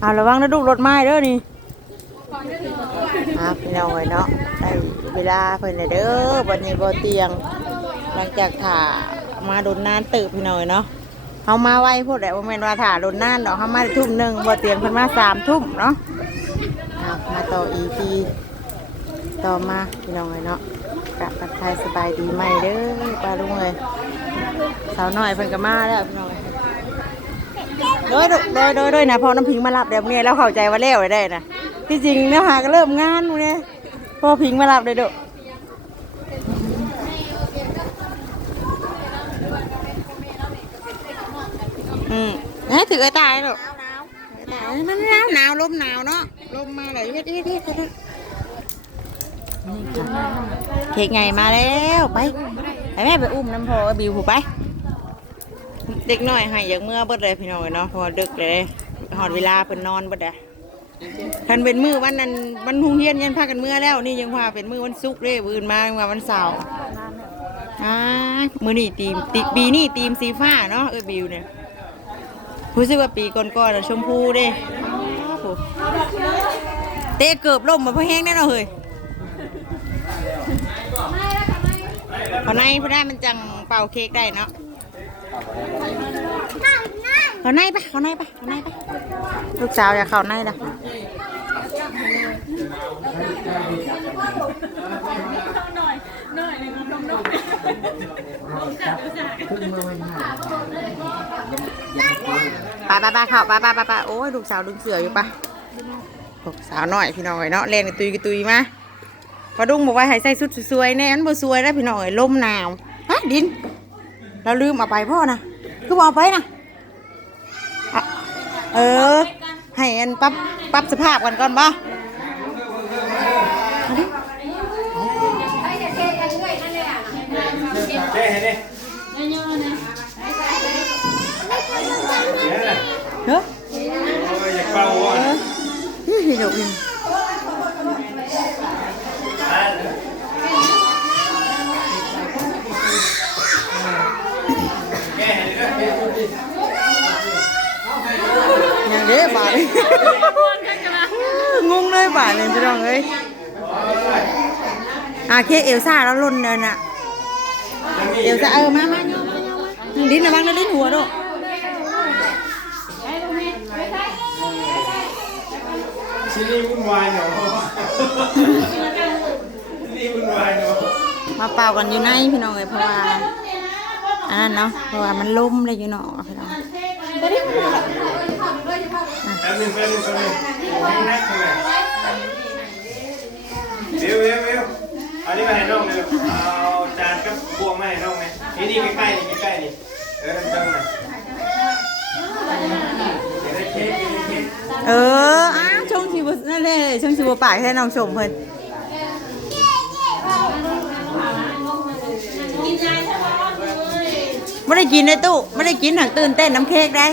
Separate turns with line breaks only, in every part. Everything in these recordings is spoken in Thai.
เอาระวังนะลูกรถไม้เด้อนี่อ่าพี่น้องเนาะได้เวลาเพิ่นเด้อวันนี้บ่เตียง หลังจากถ่ามาโดนนานตื่นพี่น้อยเนาะเฮามาไวพูดแหละว่าแม่นว่าถ่าโดนนานดอกเฮามาทุ่มหนึ่งบ่เตียงเพิ่นมาสามทุ่มเนาะอ่ามาต่อ EP ต่อมาพี่น้องเลยเนาะกลับทักทยสบายดีไหมเด้อป้าลุงเลยสาวน้อยเพิ่นก็มาแล้วพี่น้องเอ้ย โดยโดยโดยโดยนะพอน้ำพิงมารับเดี๋ยวนี้แล้วเข้าใจว่าแล้วเลยได้นะที่จริงเนื้อหาก็เริ่มงานนู่นเนี่ยพอพิงมารับเลยเด้ออืมนะถือไอ้ตายหรอกหนาวมันหนาวหนาวลมหนาวเนาะลมมาเลยเฮ็ดเฮ็ดเฮ็ดเฮ็ดนี่ค่ะเค้กไงมาแล้วไปไปแม่ไปอุ้มน้ำพอบิวผูไป เด็กน้อยให้อย่างเมื่อเบิดเลยพี่น้อยเนาะเพอดึกเลยหอดเวลาเพิ่นนอนเบิดอะทันเป็นมือวันนั้นวันหุงเฮียนยันพากันเมื่อแล้ว นี่ยังพาเป็นมือวันศุกร์เลยบืนมามาวันเสาร์อ่ามือนี่ตีมตีปีนี่ตีมสีฟ้าเนาะเออบิวเนี่ยรู้สึกว่าปีก่อนๆน่ะชมพูเด้อ้โหเตะเกือบล่มมาเพราะแห้งแน่นอนเฮ้ยพอในพอได้มันจังเป่าเค้กได้เนาะ เขาในปะเขาในปะเขาในปะลูกสาวอยากเขาในละไปไปไปเขาไปไปไปไปโอ้ยลูกสาวดึงเสืออยู่ปะลูกสาวหน่อยพี่น้องเอ้ยเนาะเล่นกระตุยกระตุยมาพอดุ้งบอกว่าให้ใส่ชุดสวยๆแน่อันบ่สวยแล้วพี่น้อยลมหนาวฮะดิน เราลืมเอาไปพ่อนะคือบ่เอาไปนะอะเออ ให้อันปรับปรับสภาพกันก่อนบ่เดิ
เดิเฮ้
ย
อยอยากเป่าอะ
เฮ้ยเดี๋ยวนี่
แกเห็นดิ
ยังเด้บาดนี่งงเลยบาดนี่ พี่น้องเอ้ยอะเค้กเอลซ่าแล้วล่นเดินอะเอลซ่าเออมามาย่อมาย่อมาลิ้นระวังนะลิ้นหัวด้วย
ที่นี่วุ่นวายเนาะที่นี่วุ่นวายเนาะ
มาเป่ากันอยู่ในพี่น้องเลยเพราะว่าอันนั้นเนาะเพราะว่ามันล่มเลยอยู่เนาะพี่น้อง
แป๊บนึงแป๊บนึงแป๊บนึง วิ่งนักทำไมเร็วเร็วเร็วเอานี่มาให้น้องเร็วเอาจานกับพวงมาให้น้องไหมนี่นี่ใกล้ๆนี่ใกล้ๆนี่เออจังหน่อยเดี๋ยวได้เค้กเดี๋ยวได้เค้ก
เอออ้าวชงชิวนั่นเลยชงชิวปากให้น้องชมเพิ่นไม่ได้กินในตู้ไม่ได้กินถังตื่นเต้นน้ำเค้กได้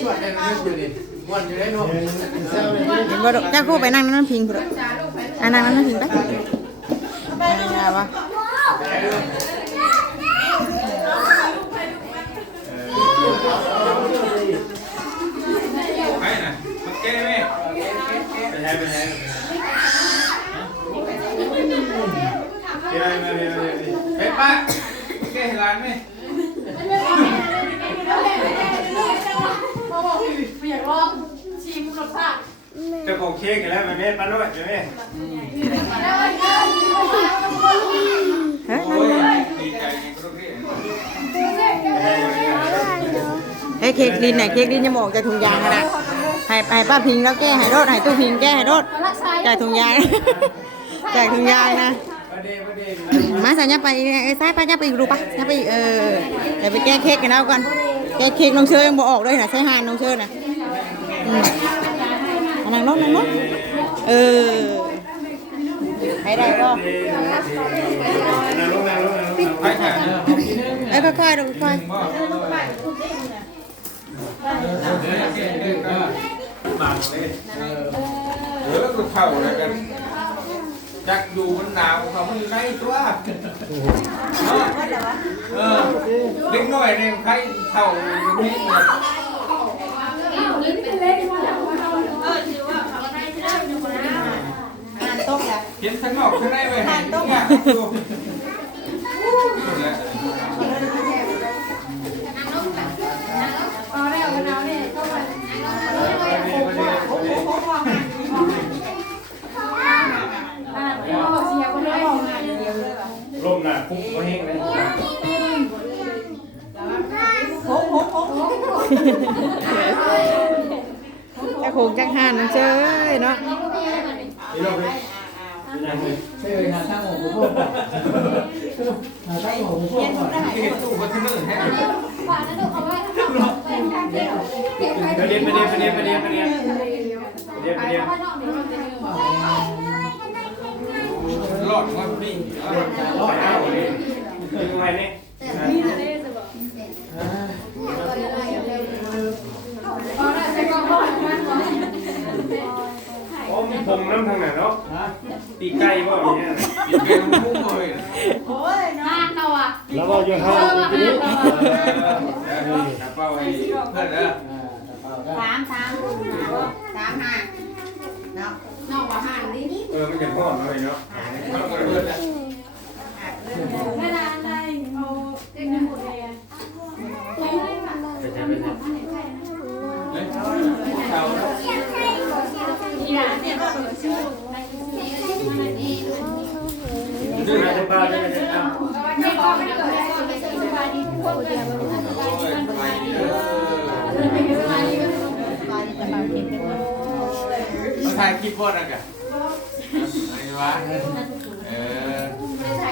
ชวดได้ไหมอยู่นี่ม่วนอยู่ได้เนาะเซลเลย
เห็นบ่ดอกเจ้าคู่ไปนั่งนั่งพิงพุ่นอกอะนั่งนั่งพิงไปอ่าวะ
ไปนะมาแก้ไหมไปไหนไปไหนเดี๋ยวมาเดี๋ยวมาเดี๋ยวเฮ้ยป้าแก้ร้านไหม จะของเค้กกันแล้วมาเม่ป้าด้วยเดี๋ยวแม่
เฮ้ย
โอ้ยดีใจก็ต้องเค้ก
เฮ้ยเค้กดินไหนเค้กดินจะหมอกจากถุงยางนะให้ให้ป้าพิงแล้วแก้ให้รถให้ตู้พิงแก้ให้รถจากถุงยางจากถุงยางนะ
ประเดี๋ยวประเดี๋ยว
มาสัญญาไปไอ้ซ้ายไปยับไปอีกดูปะยับไปอีกเออเดี๋ยวไปแก้เค้กกันแล้วกันแก้เค้กน้องเชยยังบอกออกเลยนะใช้หานน้องเชยนะ อืมอันนั้นน้องนั่นน้องเออให้ได้ก็
นั่งลงนั่งลงนั่งลงไปค่ะ
เอ้ยค่อยๆดูค่อย
บังเลย
เออเออก็เข้าแล้วกันจักอยู่มันหนาวเขามันในตัวเนาะเออเล็กน้อยเนี่ยใครเข้าอย่างนี้เนี่ย
งาน
เห็นข้างนอกข้างในไว้ให้เนี่ยดูเนี่ย
ลมน่ะคุ้มก็แห้งเลย
จะคงจังหันเจ้ยเนาะ
นี่เราไปยังไง
เฮ้ยหาทางออกผมบอกหาทางออกผมบอกก่อน
ที่ตู้คอนเทนเนอร์แท้
เดี๋ยวเรียนไปเรียนไปเรียนไปเรียนไปเรียนไปเรียนไปเรียน
รอดว่านี่
รอดเอาเลยยังไงนี่โมีพงน้ำทางไหนเนาะ
ฮะ
ตีไก่บ่เนี่ย
กินเกมมุ่งเลย
แล้วก็ยังห้าทีนี้
จับเป้าไอ้เพื่อนเด้อ
อ่าแต่เปล่าได้
สามสามสามห้าเนาะ
เออมันจะพ่อหน่อยเนาะ
มันก็เพื่อนนะ
ไปใช้ไปใช้
เฮ้ยเขา
ดื้อนะจะบ้าจะไม่ได้ทำ
โอ้ยไปเด้อมา ถ่ายคลิปบอดอะกันอะไรวะเออ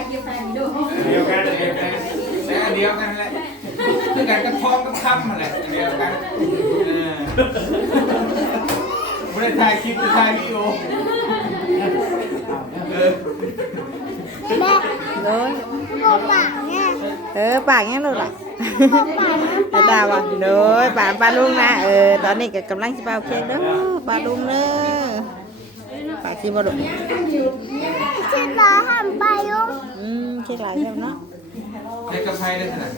เดียวกันเดียวกัน
แต่อันเดียวกันแหละคือกันกระท้องกระทำอะไรเดียวกันเออไม่ได้ถ่ายคลิปถ่ายวิดีโอเออ
เลยเออปากยังลูกล่ะตาตาบ่โดยปากปลาลุงนะเออตอนนี้ก็กำลังสิเป่าเค้กเด้อปลาลุงเด้อ สิบ่ลูก
ฉันรอทำไปยุง
อืมเค้กหลายใช่เนาะ
ในกระเพราได้ขนาด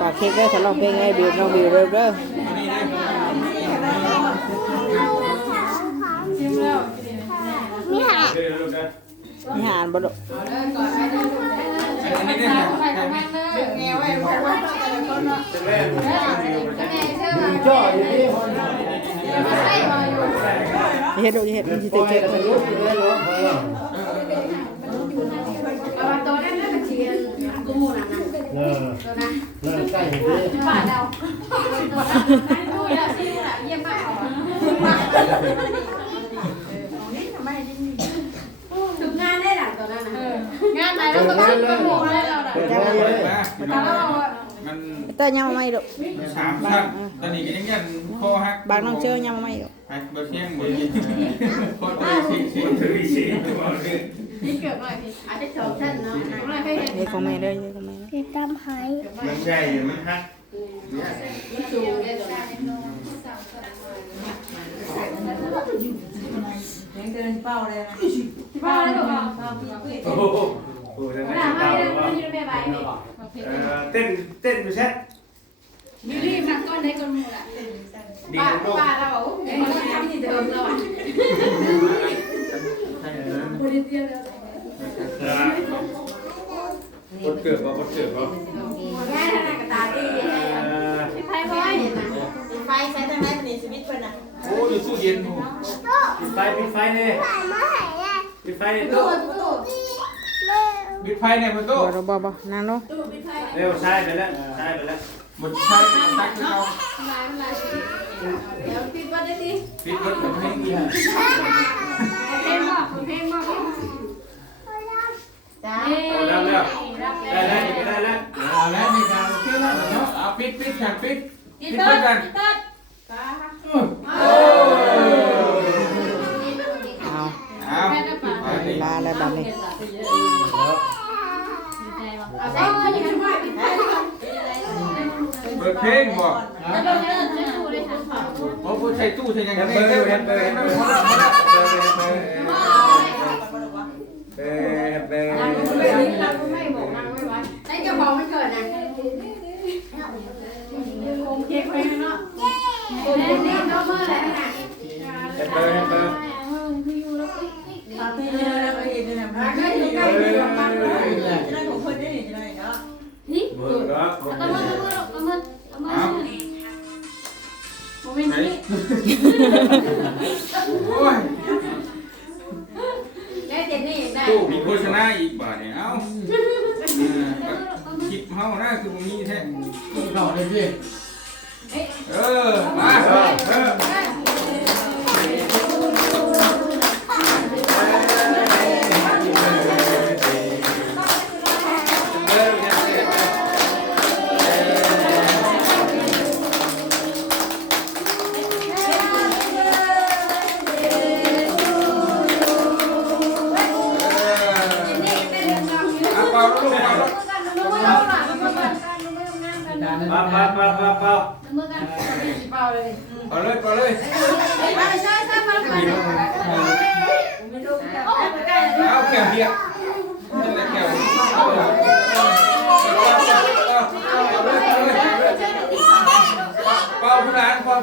ปากเค้กเด้อฉันลองเพลงให้บิวน้องบิวเด้อเด้อ
นี้ได้
มีหา
เดี๋ยวกัน
นี่หานบ่ลูก
อันนี้ได้
จะแม่ผมจะเดียวไป
จ่ออยู่ที่คน
อย่าเฮ็ดลูกอย่าเฮ็ดมันสิ
ปล่
ตึ
อย
กเจ็บ
แต่ลุกอยู่ได้หรอพอแล้วเออนั่นใกล้อยู่ที่
งานได้หลังตอนนั้นนะ
งานไหนเราก็ซื้อประมูลให้เราน่ะ
เปิดได้เลย
มัน
เตอร์ยังมาใหม่ลูก
สามชั้นตอนนี้ก็ยังยันคอหัก
บางน้องเจอยังมาใหม่ลูก
หักเบอร์เที่ยงหมดโคตรเลยสิสิ
ถือสีตัวนี้
นี่เกือบหน่อยสิอาจจะสองชั้นเนาะไม่เคยเห็น
นี่ของแม่เด้อนี่ของแม่เด้อ
ติดตามหาย
มันใหญ่มันฮัก
สูงได้ตรงนั้น
เป้าเลย
ที่บ้านแล้วเหรอ
โอ้โหโอ้จะ
ได้
เป
ให้
ล่า
ไม่
ว่า
ยืนแม่ใบนี่
เต้นเต้นอยู่แช่
ยืนรีบนักก้อนได้ก้อนมูละ
ดี
ป้า
ลูก
ป้าเราบอกยังไม่ทำที่เดิมแล้วอะบริเตียแล้ว
บดเกิดบ่บดเกิดบ่
ง่ายขนากระตาตีที่ไพ่ไว้
ไฟใช้ทางไหนเป็นชีวิตเพิ่นน่ะ
โอ้ยสู้เย็นหู
ไฟปิดไฟเลย
ผ่านมาหายแล้ว
ปิดไฟเลย
ตู้
ตู้
ตู้
แม่
บิดไฟในประตู
บ่บ่บ่นางเนาะ
ตู้ปิดไฟ
เร็วใช้ไปแล้วใช้ไปแล้ว
หมดไฟตักเรา
ลายลายเดี๋ยวปิดว่าได้ดิ
ปิดรถกับให้ดี
เพลงบอกเพลงบอก
จ้า
เอาแล้วแล้วได้แล้วนี่ก็ได้แล้ว
เอาแล้วมีการโอเคแล้วเนาะเอาปิดปิดฉากปิด
ติ
ปิ
ด
ด
ต้
เพื่อนนกัน
เพ
ลงบอก
แล้วเราะจะดูได้ทันเปล่า
โอ้ผู้ใช้ตู้ใช่ยังไง
เปอร์
เด้อ
แฮปเปอร์
เป
อ
ร์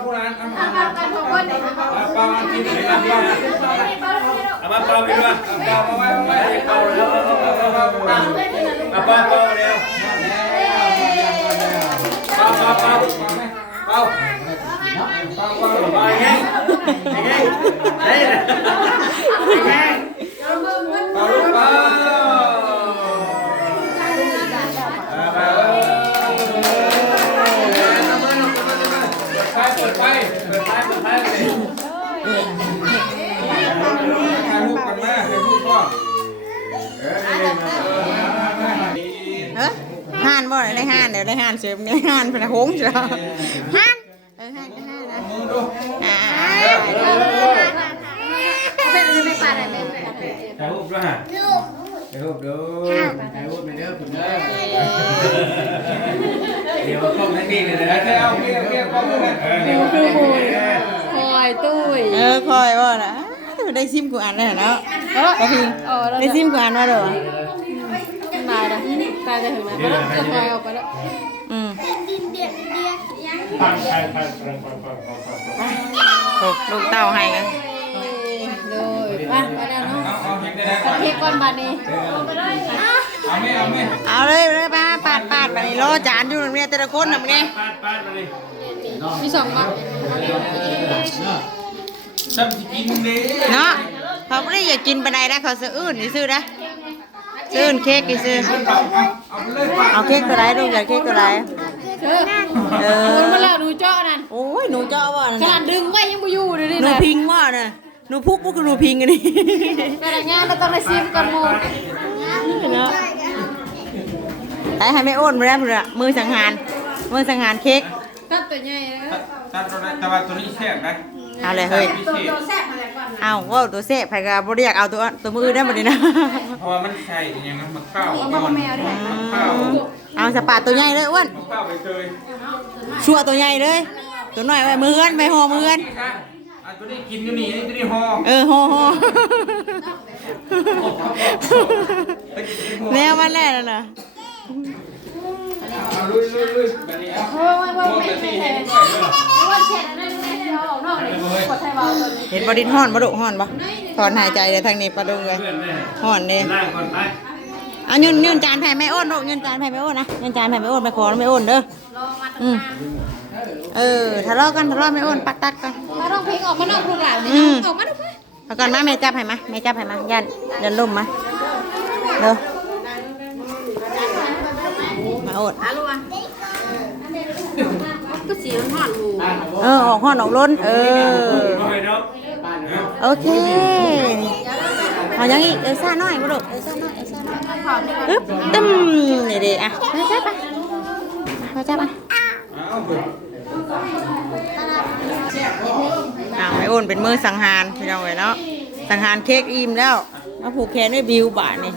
ผู้ร้นเป่าผู้ร้าเอา
ทำมากันทุกคนเลยนะ
เปล่า
เอามาเป่าไปด้วย
เป่าเอาไว้ไว้
เป่าแล้วเอาเอาเอาเอา
เปล่า
เปล่าเร็วเป่าเป่าเป่า
เป่า
เป่า
เปล่า
เป่าไงไงได้เลยไง
ห่านบ่ได้ห่านเดี๋ยวได้ห่านเสริมได้ห่านเป็นหงส์เชียวห่านเออห่านห่านนะ
มือดู
อ่า
เป็นไม่ปาอะไรไม่
ถ่ายรูปด้วยฮะถ่ายรูปดู
ถ่ายรูปไปเด้อคุณเด้อ
เดี๋ยวกล้องนั่นนี่เลยนะ
แล้วเอาเมียเมียกล้องด้วยนะ
เออเดี๋ยวกล้องนั่นนี่เลย
คอยตุ้ย
เออคอยว่านะได้ซิมกูอ่านได้แล้วก็พิงได้ซิมกูอ่านว่าเด้อ
ตาย แล้วตายจะถึงแล้วก็จะคอยออกไปแล้ว
อืม
ดินเดียดเดียดยัง
ฟังใครฟังฟังฟังฟังฟังฟัง
โอ้ลูกเต้าให้กัน
เลยมาไปแล้วเนาะ
เอาเอาเห็นได้แล้วก่อน
เค้กก้อนบานนี้
เอาไม่เอาไม่
เอาเลยเลยป้าปาดปาดไปนี่รอจานอยู่เนี่ยแต่ละคนนะมึงเนี่ย
ปาดปาดมาเลย
มีสองมา
ฉันจะเนาะ
เขาไม่ได้อยากกินปานนะเขาซื้ออื่นนี่ซื้อนะ ซื้ออื่นเค้กนี่ซื้อ
เอาเอาไปเลยป่ะ
เอาเค้กตัวไหนลูกอยากเค้กตัวไหน
เธอ
เออ
คนมาแล้วดูเจาะนั่น
โอ้ยหนูเจ้าว่า
ข
น่ะ
นาดดึงไว้ยังไม่อยู่เลยนี่
หนู
นะ
พิงว่าน่ะหนูพุกก็คือหนูพิงอันนี้
กระงานเราต้องไปซิมกันมู
เนาะไอ้ให้ไม่โอนมาแล้วเพื่อนมือสังหารมือสังหารเค้ก
ตัดตัวใหญ่แล้ว
ตัดตัวนั้นแต่ว่าตัวนี้แซ่บนะ
เอาเลยเฮ้ย
ตัวตัวแซ่บอะไรก่อน
เอาว่าตัวเสพใครก็บ่ได้อยากเอาตัวตัวมือได้หมดเลยนะ
เพราะว่ามันใส่อย่างนั้นมะข้าว
เอามาแมวด้วย
มะข้าว
เอาสปาตัวใหญ่เลยอ้วน
มะข้าวใบเตย
ชัวตัวใหญ่เลย ตัวน้อยไว้มือกันไปห่อมือกัน
นี่ค่ะอะตัวนี้กินอยู่นี่นี่ตัวนี้ห่อ
เออห่อห่อแนวมันแน่แล้วนะ
เอาลุยลุยลุยแบบนี้เอา
โอ้ยว่าไม่ใช่แทนว่าเช็ดนั่นนี่ เราออกนอกเลยกดไทยบอลตัวนี้
เห็นบดินห่อนบดุห่อนบ่ถอนหายใจเลยทางนี้ปลาดุงเลย
เพื่อนแม่
ห่อนนี่
นั่งก่อนไป
เอายืนยืนจานแผ่ไม่โอนลูกยืนจานแผ่ไม่โอนนะยืนจานแผ่ไม่โอนไม่ขอไม่โอนเด้อ
อืม
เออทะเลาะกันทะเลาะไม่โอนปัดตัดกัน
ถ้าต้องเพลงออกมานอกลูหลานนี่ออกมาดูไป
เอาก่อนมาแม่จับให้มาแม่จับให้มายันยันลุ่มมาเด้อมาอน
อาลูกอะก็ สีมันห่อนหมู
เออออกห่อนออกล้น เออ
เอาไปเนาะ
โอเคเอาอย่างนี้เอลซ่าน้อยมาลูกเอลซ่าน้อยเอลซ่าน้อย
หอมดีกว่า
อึ๊บตึ้มนี่ดิอะมาจับไปมาจับไป
เอาเถอะ
อ้าวไอโอนเป็นมือสังหารพี่น้องเลยเนาะสังหารเค้กอิ่มแล้วมาผูกแขนด้วยบิวบาทนี่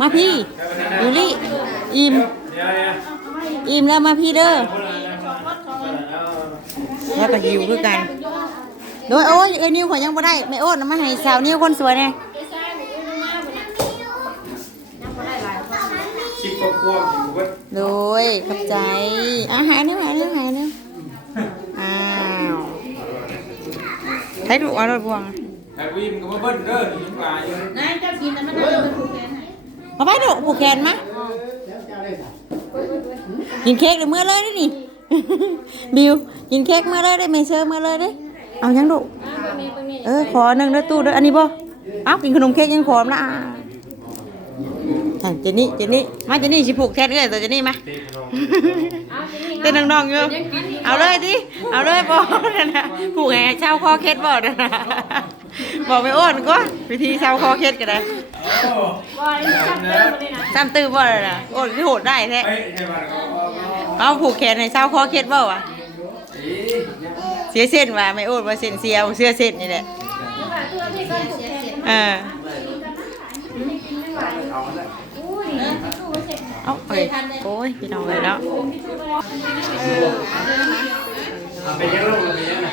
มาพี่ยูรี่อิ่ม
เดี๋ยวเดี๋ยว
อิ่มแล้วมาพี่เด้อ
คนละคนละเอา
แล้วก็หิวคือกัน โดยโอ้ยเอ้ยนิ้วข่อยยังบ่ได้แม่โอ้นำมาให้สาวนิ้วคนสวยแน่
สิบกว่าพวงอยู่ว่า
โดยขอบใจอาหายนิ้วหายนิ้วหายนิ้วอ้าวให้ดูว่ารถบวง
แต่วิมก็มาเบิ้ลเด้อนี่ยังหลายอยู่
นายจะกินแต่มันจะเป็นผูกแขนให้
มาไปดูผูกแขนมากินเค้กเลยเมื่อเลยเด้อนี่ บิวกินเค้กเมื่อเลยได้ไหมเชิญเมื่อเลยเด้อเอายังดู
อ่าตรงนี้ตรงนี้
เออขอหนึ่งเด้อตู้เด้ออันนี้บ่เอากินขนมเค้กยังขอมละอ่าอะเจนี่เจนี่มาเจนี่สิผูกแขนเลยตัวเจนี่มา
เต้นน้อง
เอาทีนี้
เต้นน้องๆอยู่เอาเลยดิเอาเลยบ่นั่นน่ะผูกแห่เช่าคอเคล็ดบ่นั่นน่ะบอกไปโอ้นก็วิธีเช่าคอเคล็ดก็ได้
ว่าไอ้ชัดเติมมาเลยนะ
ซ้ำตื้อบ่นั่นน่ะโอ้นคือโหดได้แท้
เอา
ผูกแขนให้เช่าคอเคล็ดบ่วะเสียเส้นว่ะไม่โอ้นว่าเส้นเสียวเสื้อเส้นนี่แหละ
ตัวที่ก็ผูกแขน
เออเอาเอ้ยโอ้ยพี่น้องเลยเนาะ
เป็นยังลูกเป็นยังไง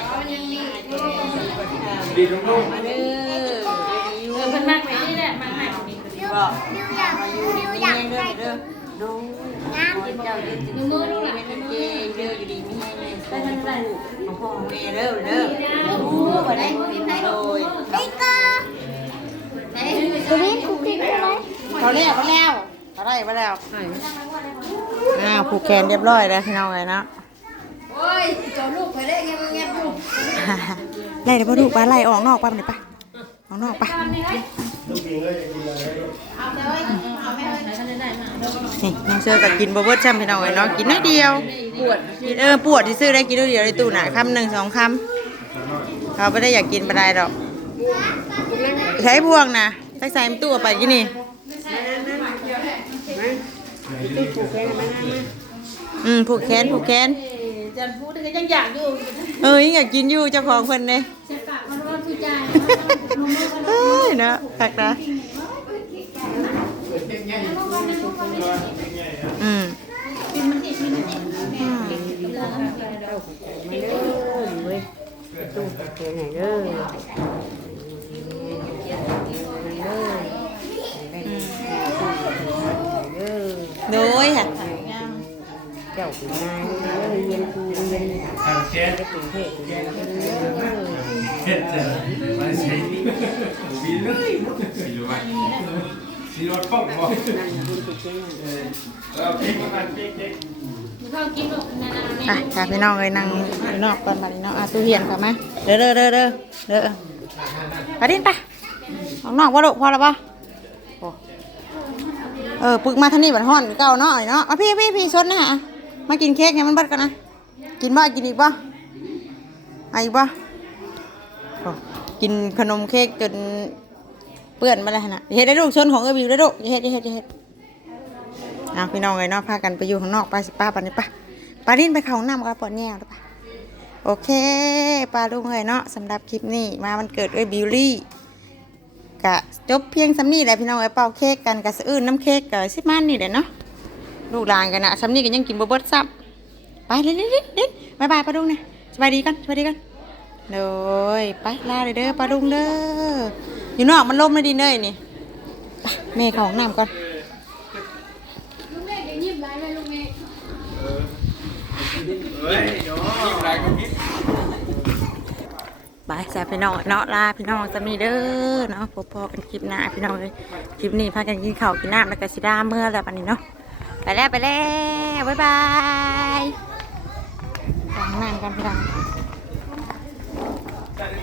ดีทุกลูก
เออเป็นมากไหมนี่แหละมากไหน
บอก
ดิวอยากดิวอยากใส่
ดูน้ำเจ้ายืน
มือมือลูกหลาน
เป็นเจเด้อยู่ดีมีให้เลยใส่ทั้งใส่ของพ่อของแม่เด้อเด้อโอ้บ่ได้โอ้ย
ไอ้ก็ตัวนี้คุกกี้อะไร
เขาเรียกมาแล้วเขาได้มาแล้วอ้าวผูกแขนเรียบร้อยแล้วพี่น้องเลยนะ
โอ้ยจอลูกไปได้เงี้ยเงี้ยลูก
ไล่เดี๋ยวพ่อดูปลาไล่ออกนอกปลาไปปะออกนอกปะ
เอาเลยเอาไม่เลยไหนกันได้มา
นี่น้องเชื่อกับกินบะเบิดช่ำพี่น้องเลยเนาะกินน้อยเดียว
ปวด
เออปวดที่ซื้อได้กินน้อยเดียวในตู้หนาคำหนึ่งสองคำเขาไม่ได้อยากกินปลาได้ดอกใช้พวงนะใส่ใส่ในตู้เอาไปกินนี่อืมผูกแขนผูกแขน
จันพูดก็ยังอยากอยู่
เออยังอยากกินอยู่เจ้าของเพิ่นเลย
เช็คปากมันว่าคือใจ
เอ้ยเนาะตักนะอืมโดยค่ะ
ทางแก๊สเฮ็ด เจอมาใช้นี่สีเลยสีรู้ไหมสีรถป้องบ่เราเค้กมากเก
ข้าวกินหรอกนานๆนี่
อะค่ะพี่น้องเลยนั่งอยู่น้อกก่อนบัดนี้เนาะอะตู้เฮียนกลับมาเด้อเด้อเด้อเด้อเด้อไปดินไปออกนอกว่าลูกพอแล้วปะเออปึกมาท่านี้บัดห้อนเก่าเนาะไอ้เนาะมาพี่พี่พี่ชนนะฮะมากินเค้กให้มันบิดกันนะ กินบ่กินอีกบ่เอาอีกบ่ กินขนมเค้กจนเปื้อนมาแล้วนะเฮ็ดได้ลูกชนของเออบิวได้ลูกเฮ็ดอย่าเฮ็ดอย่าเฮ็ดเอาพี่น้องเลยเนาะพากันไปอยู่ข้างนอกไปสิป้าปันนี้ปะปาดินไปเข้าห้องน้ำกับปอดแง่วแล้วปะโอเคปาลุงเลยเนาะสำหรับคลิปนี้มาวันเกิดเอ้ยบิวลี่กะจบเพียงสำนี้แหละพี่น้องไอ้ยเป่าเค้กกันกะสะอื้นน้ำเค้กกะสิมันนี่แหละเนาะลูกหลานกันนะสำนี้ก็ยังกินบ่เบิดซ้ำไปเล่นเล่นเล่นเล่นบายบายปาลุงเนี่ยสบายดีกันสบายดีกัน เลยไปลาเลยเด้อปลาลุงเด้ออยู่นอกมันลมเลยดีเนยนี่ไปแม่ของน้ำก่อน
ลุงเมฆยังยิ้มได้เลยลุงเมฆ
เฮ้ยเนาะ
ยิ้มหลายก็ยิ้ม
บายจ้าพี่น้องเนาะลาพี่น้องจะมีเด้อเนาะพบพอกันคลิปหน้าพี่น้องเลยคลิปนี้พากันกินข้าวกินน้ำแล้วก็สิดาเมื่อแล้วปันนี้เนาะไปแล้วไปแล้วบ๊ายบายล้างน้ำกันพี่น้อง సరే